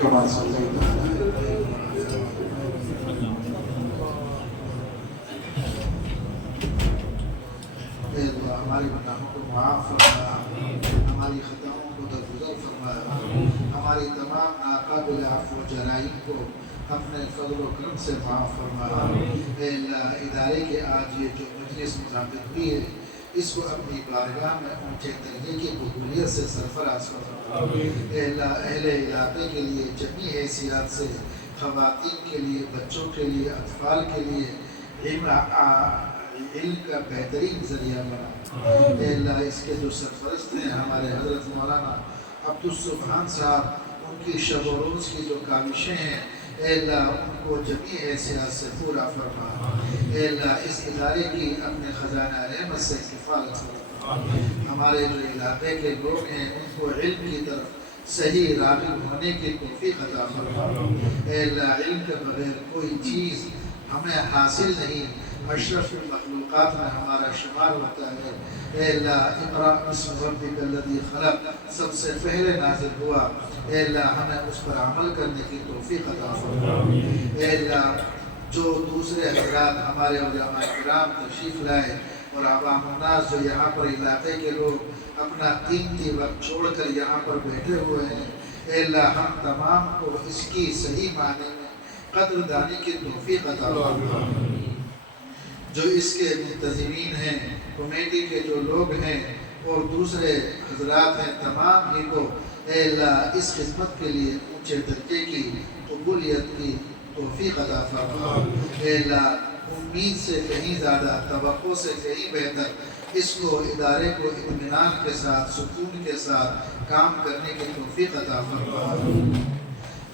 كما صليت على اے اللہ ہمارے گناہوں کو معاف فرما، ہماری خطاؤں کو درگزر فرما، ہماری تمام ناقابل عفو جرائم کو اپنے فضل و کرم سے معاف فرما۔ اے اللہ ادارے کے آج یہ جو مجلس منعقد ہوئی ہے اس کو اپنی بارگاہ میں اونچے درجے کی قبولیت سے سرفراز فرما۔ اے اللہ اہل علاقے کے لیے جمیع حیثیات سے، خواتین کے لیے، بچوں کے لیے، اطفال کے لیے علم کا بہترین ذریعہ بنا۔ اے اللہ اس کے جو سرپرست ہیں ہمارے حضرت مولانا عبدالسبحان صاحب، ان کی شب و روز کی جو کاوشیں ہیں اے اللہ ان کو جمیع حیثیات سے پورا فرما۔ اے اللہ اس ادارے کی اپنے خزانہ رحمت سے کفالت فرما۔ ہمارے جو علاقے کے لوگ ہیں ان کو علم کی طرف صحیح راغب ہونے کی توفیق عطا فرما۔ اے اللہ علم کے بغیر کوئی چیز ہمیں حاصل نہیں، اشرف المخلوقات میں ہمارا شمار ہوتا ہے۔ اے اللہ اقرأ بسم ربک الذی خلق سب سے پہلے نازل ہوا، اے اللہ ہمیں اس پر عمل کرنے کی توفیق عطا فرما۔ اے اللہ جو دوسرے حضرات ہمارے علماء کرام تشریف لائے اور عوام الناس جو یہاں پر علاقے کے لوگ اپنا قیمتی وقت چھوڑ کر یہاں پر بیٹھے ہوئے ہیں، اے اللہ ہم تمام کو اس کی صحیح معنی میں قدردانی کی توفیق عطا فرما۔ جو اس کے منتظمین ہیں، کمیٹی کے جو لوگ ہیں اور دوسرے حضرات ہیں، تمام ہی کو اے اللہ اس خدمت کے لیے اونچے درجے کی قبولیت کی توفیق عطا فرما۔ اے اللہ امید سے کہیں زیادہ، توقع سے کہیں بہتر اس کو ادارے کو اطمینان کے ساتھ، سکون کے ساتھ کام کرنے کی توفیق عطا فرما۔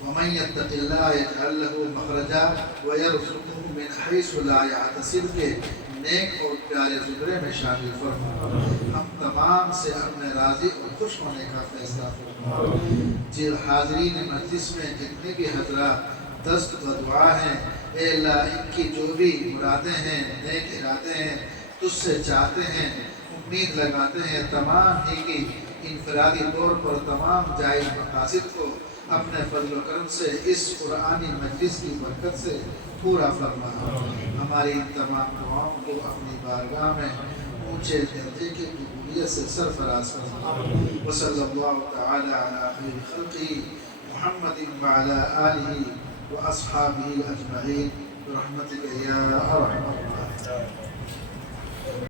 وَمَن يَتَّقِ اللَّهَ يَجْعَل لَّهُ مَخْرَجًا وَيَرْزُقْهُ مِنْ حَيْثُ لَا يَحْتَسِبُ کے نیک اور پیارے زمرے میں شامل فرما۔ ہم تمام سے اپنے راضی اور خوش ہونے کا فیصلہ فرما۔ حاضرین مجلس میں جتنے بھی حضرات دست و دعا ہیں، اے اللہ ان کی جو بھی مرادیں ہیں، نیک ارادے ہیں، تجھ سے چاہتے ہیں، امید لگاتے ہیں، تمام ہی کی انفرادی طور پر تمام جائز مقاصد کو اپنے فضل و کرم سے اس قرآنی مجلس کی برکت سے پورا فرما۔ ہماری ان تمام دعاؤں کو اپنی بارگاہ میں اونچے درجے کی قبولیت سے سرفراز فرما۔ وصلی اللہ تعالی علی خیر خلقہ محمد وعلی آلہ واصحابہ اجمعین برحمتک یا ارحم الراحمین۔